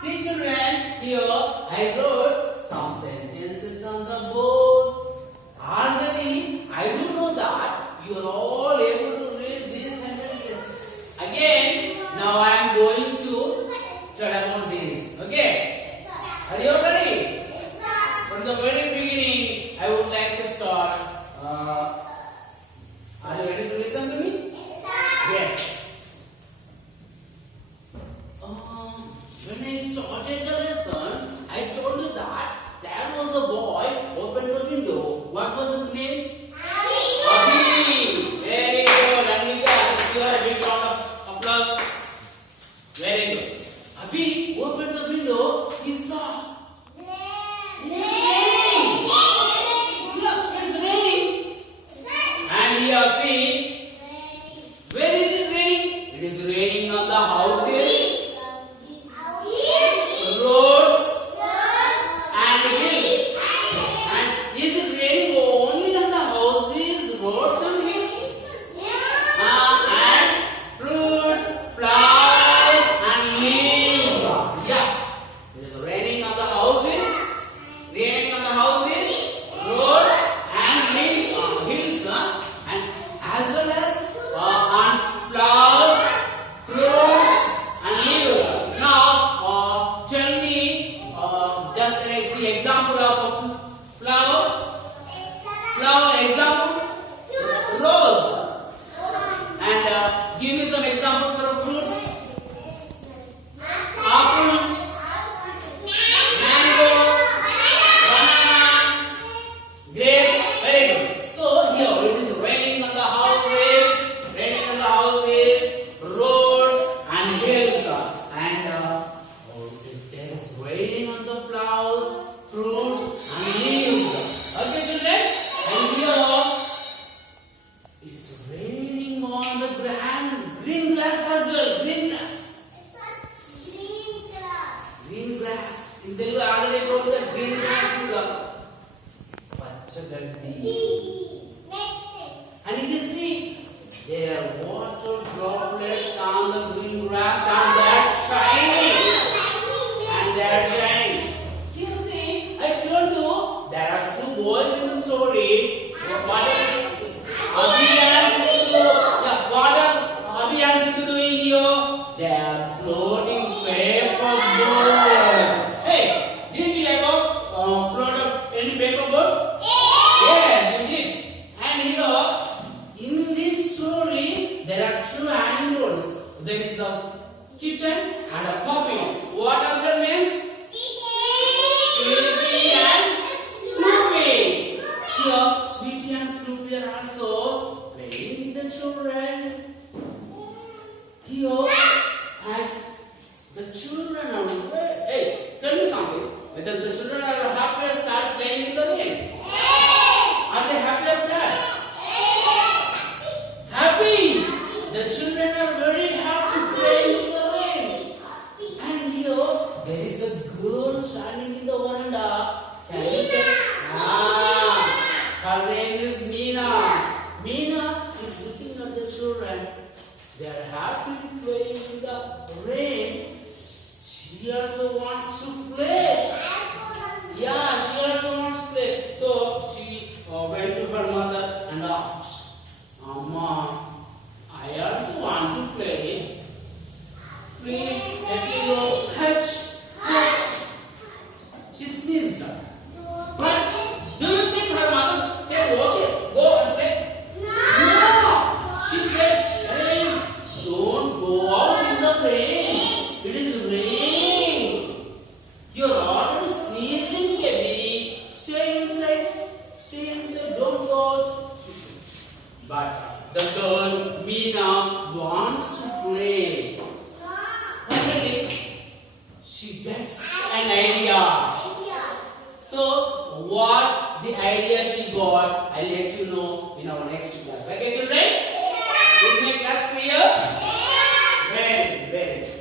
See children, here I wrote some sentences on the board. Already I do know that you are all able to read these sentences. Again, now I am going to tell about this. Okay? Are you ready? From the very beginning, I would like to start. Are you ready to listen to me? Yes. When I started the lesson, I told you that there was a boy opened the window. What was his name? Abhi. Very good. Amrita, let's give her a big round of applause. Very good. Abhi opened the window. He saw. It's raining. Look, it's raining. And here, see. Where is it raining? It is raining on the houses. Give me some examples for fruits. Apple, mango, banana, grapes. Very good. So here it is raining on the houses, roads and hills. And there is raining on the flowers, fruits and leaves. Okay, children? And here it's raining on the green grass as well. Green grass. Green grass. In Telugu already told that green grass is a pachagadi. And you can see there are water droplets on the green grass and they are shining. You can see, I told you there are two boys in the story. What are Abhi doing here? They are floating paper boats. Hey, didn't you ever float up any paper boat? Yes, you did. And here, in this story, there are two animals. There is a kitten and a puppy. What are their names? Sweetie and Snoopy. Here, Sweetie and Snoopy are also playing with the children. Here, and the children are hey, tell me something. Whether the children are happy or sad playing in the rain? Are they happy or sad? Happy. The children are very happy playing in the rain. And here, there is a girl standing in the veranda. Can you check? Her name is Meena. Meena is looking at the children. They are happy to play in the rain. She also wants to play. Yeah, she also wants to play. So she went to her mother and asked, Amma, I also want to play. Please let me go. Hush. She sneezed. But do you think her mother said, okay, go and play? No. She said, don't go out in the rain. It is raining. You're already sneezing, baby. Stay inside. Don't go out. But the girl, Meena, wants to play. Finally, she gets an idea. So, what the idea she got, I'll let you know in our next class. Okay, children? Is my class clear? Very, very.